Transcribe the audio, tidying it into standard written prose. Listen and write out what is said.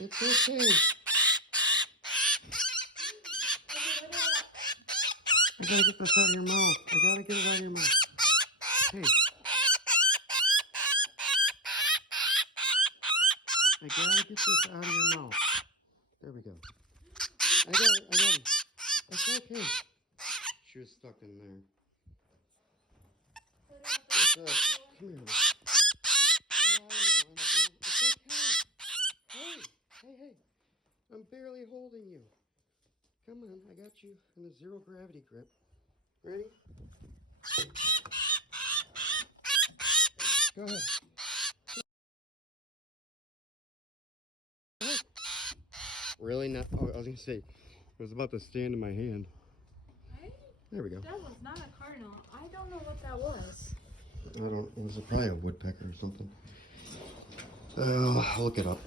It's okay. I gotta get this out of your mouth. I gotta get it out of your mouth. Hey. I gotta get this out of your mouth. There we go. I got it. I got it. It's okay. She was stuck in there. What's up? Come here. Oh, I know. It's okay. Hey. I'm barely holding you. Come on. I got you in a zero gravity grip. Ready? Go ahead. Really not? Oh, I was gonna say, it was about to stand in my hand. There we go. That was not a cardinal. I don't know what that was. It was probably a woodpecker or something. I'll look it up.